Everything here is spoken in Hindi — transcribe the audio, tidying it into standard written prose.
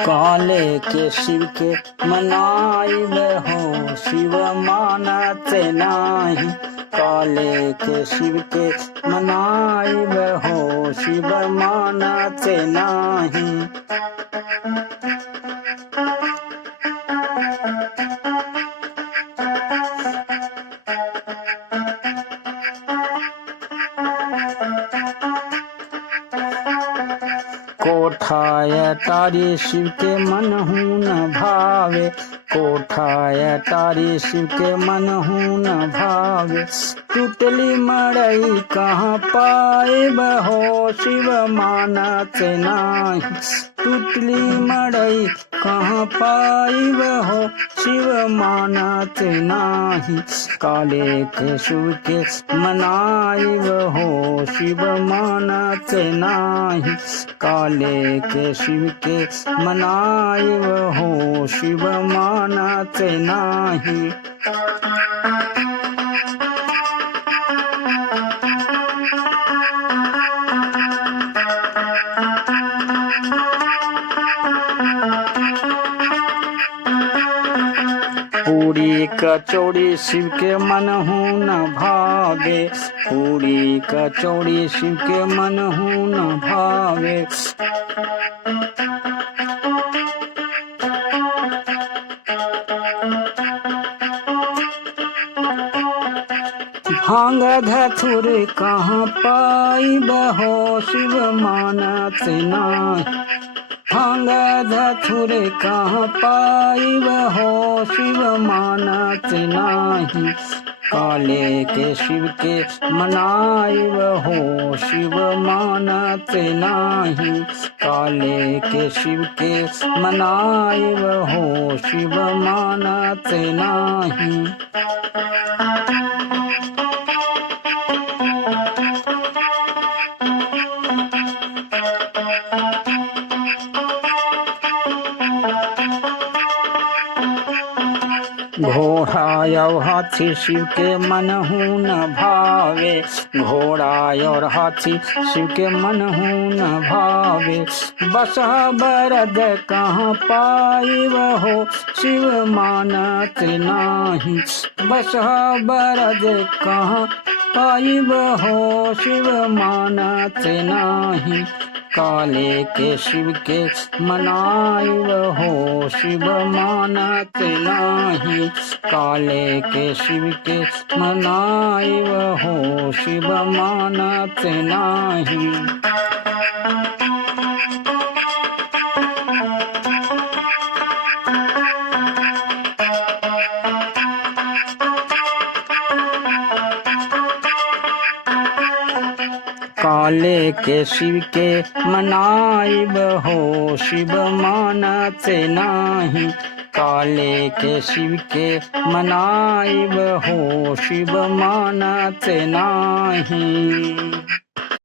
काले के शिव के मनाइब हो, शिव मानते नाही। काले के शिव के मनाइब हो, शिव मानते नाही। कोठाय तारी शिव के मन हूँ न भावे। कोठाय तारी शिव के मन हूँ न भावे। टूटली मड़ई कहाँ पाए बहो, शिव मानते नाही। टूटली मड़ई कहाँ पाई बहो, शिव मानते नाही। काले के शिव के मनाई बहो, शिव मानते नाही। काले के शिव के मनाई हो, शिव मानते नाही। पूरी कचौड़ी शिव के मन हूँ न भावे। पूरी कचौड़ी शिव के मन हूँ न भावे। भांग धतुर कहाँ पाई बहो, शिव मानते नाही। भांग धतुर कहाँ पाई बहो, शिव मानते नाही। काले के शिव के मनाई हो, शिव मानते नाही। काले के शिव के मनाई हो, शिव मानते नाही। घोड़ा और हाथी शिव के मन हूँ न भावे। घोड़ा और हाथी शिव के मन हूँ न भावे। बसहा बरद कहाँ पाई हो, शिव मानते नाही। बसहा बरद कहाँ पाई हो, शिव मानते नाही। काले के शिव के मनाई हो, शिव मानते नाही। काले के शिव के मनाई हो, शिव मानते नाही। काले के शिव के मनाई हो, शिव मानते नाही। काले के शिव के मनाई हो, शिव मानते नाही।